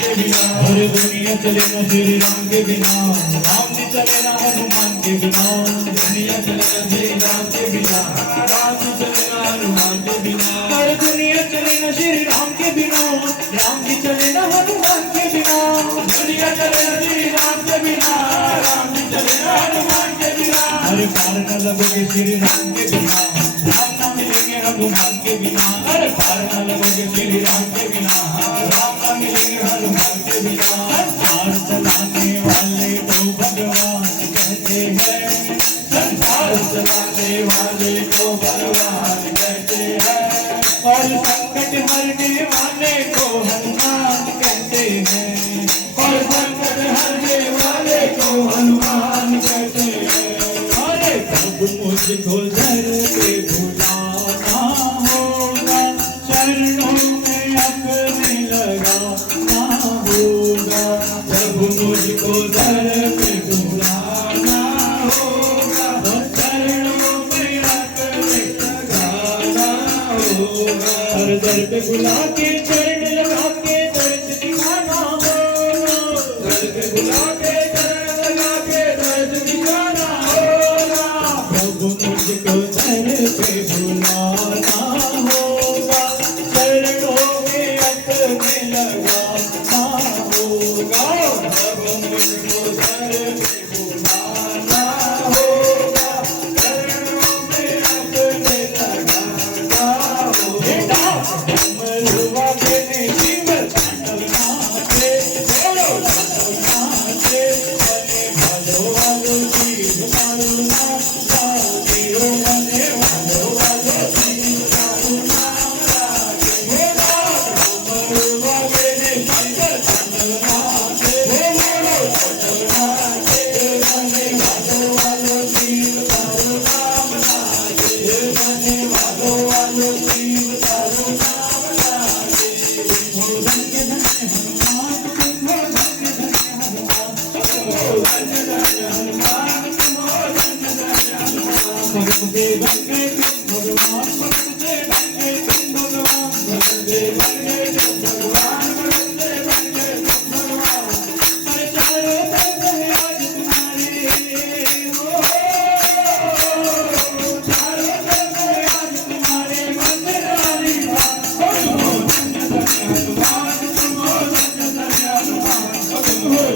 के बिना, और दुनिया चले ना श्री राम के बिना, राम जी चले ना हनुमान के बिना, दुनिया चले ना श्री राम के बिना, राम जी चले ना हनुमान के बिना, और दुनिया चले ना श्री राम के बिना, राम जी चले ना हनुमान के बिना, दुनिया चले ना श्री राम के बिना, राम जी चले ना हनुमान के बिना, अरे पार न लगोगे श्री राम के बिना, राम ना मिलेंगे हनुमान के बिना, अरे पार न लगोगे श्री राम के बिना, राम ना मिलेंगे हनुमान के बिना, संसार चलाने वाले को भगवान कहते हैं, संसार चलाने वाले को भगवान कहते हैं, और संकट हरने वाले को हनुमान कहते हैं, और संकट हरने वाले को हनुमान कहते हैं, अरे कब मुझको दर पे बुलाना होगा, चरणों में अपने लगाना होगा, जब मुझको दर पे बुलाना होगा, चरणों में अपने लगाना होगा, हर दर पे बुला के चरण लगा के दर्द दिखाना होगा, दर पे बुला के चरण लगा के दर्द दिखाना होगा, प्रभु मुझको दर पे बुलाना होगा, चरणों में अपने लगाना होगा, प्रभु मुझको दर पे बुलाना होगा, चरणों में अपने लगाना होगा, डमरुआ देने शिव तांडव नाचे, बोलो तांडव नाचे, बने भालो वालो जीव तारो नाम लागे, ओ बने भालो वालो जीव तारो नाम लागे, डमरुआ देने शिव तांडव नाचे, बोलो तांडव नाचे, बने भालो वालो जीव तारो नाम लागे, बने भालो वालो जीव तारो नाम लागे, हो धन्य धन्य हनुमान, हो धन्य धन्य हनुमान, हो धन्य धन्य हनुमान, हो धन्य धन्य हनुमान, भगत दे बन गए तुम भगवान, भगत दे बन गए तुम भगवान, भगत दे बन गए तुम भगवान, भगत दे बन गए तुम भगवान, अरे चारों तरफ है आज तुम्हारे, हो चारों तरफ है आज तुम्हारे मंदिर वाली बात, हो धन्य धन्य हनुमान, तुम हो धन्य धन्य हनुमान, हो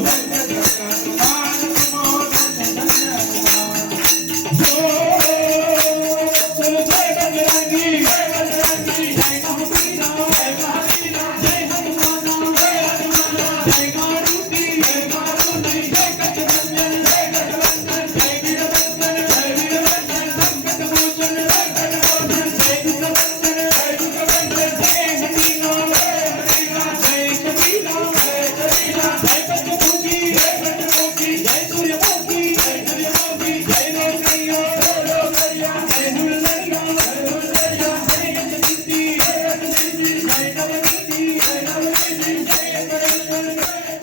धन्य धन्य हनुमान, तुम हो धन्य धन्य हनुमान, हो चलो जय बजरंगी, जय बजरंगी, जय महावीरा, जय महावीरा, जय हनुमान, जय हनुमान, जय मारुति, जय मारुति, जय गजवंदन, जय गजवंदन, जय वीरवंदन, जय वीरवंदन, संकट मोचन, जय गजवंदन, जय दुर्गवंदन, जय दुर्गवंदन, जय हनुमान, जय हनुमान, जय कबीरा, जय कबीरा, जय बजमुखी, जय बजमुखी, जय सूर्यमुखी, जय सूर्यमुखी, जय नौकरिया, जय दुल्लरिया, जय दुल्लरिया, जय गजनीति, जय गजनीति, जय नवनीति, जय नवनीति, जय गणेश,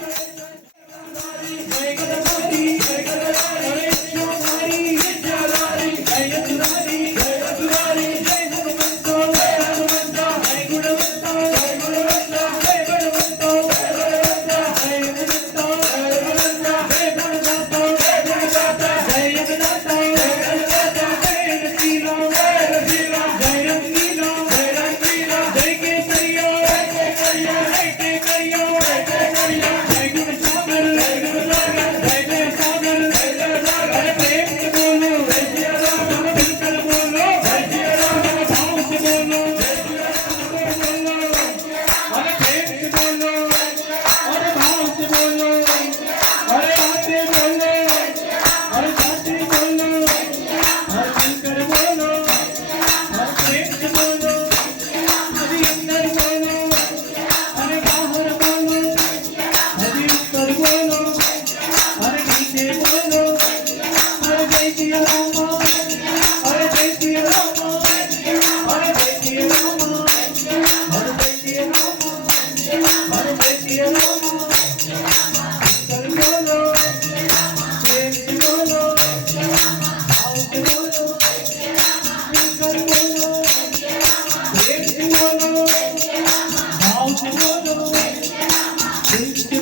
देखते